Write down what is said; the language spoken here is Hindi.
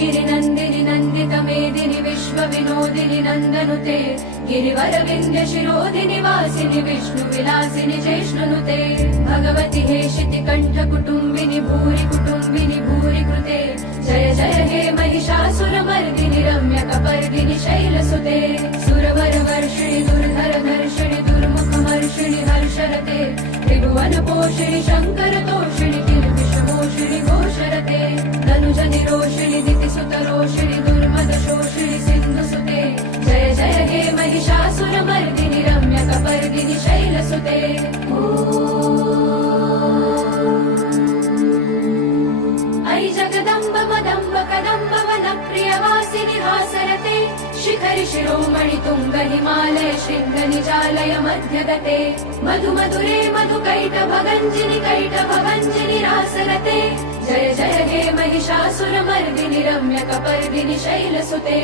गिरिनन्दिनि नन्दितमेदिनि विश्वविनोदिनि नन्दनुते गिरिवरविन्द्य शिरोधिनि वासिनि विष्णुविलासिनि जैष्णुनुते भगवति हेशिति कण्ठकुटुम्बिनि भूरि कुटुम्बिनि भूरि कृते जय जय हे महिषासुरमर्दिनि रम्यकपर्दिनि शैलसुते सुरवरवर्षिणि दुर्धरधर्षिणि दुर्मुखमर्षिणि हर्षरते त्रिभुवनपोषिणि शङ्करतोषिणि किल्बिषमोषिणि घोषरते धनुजनिरोषिणि दितिसुतरोषिणि दुर्मदशोषिणि सिन्धुसुते जय जय हे महिषासुरमर्दिनि रम्यकपर्दिनि शैलसुते ऐ जगदम्ब मदम्ब कदम्ब वनप्रियवासिनि हासरते शिखरि शिरोमणि तुङ्ग हिमालय शृङ्ग निजालय मध्यगते मधु मधुरे मधुकैटभगञ्जिनि कैटभगञ्जिनि रासरते जय जय हे महिषासुरमर्दिनि रम्यकपर्दिनि शैलसुते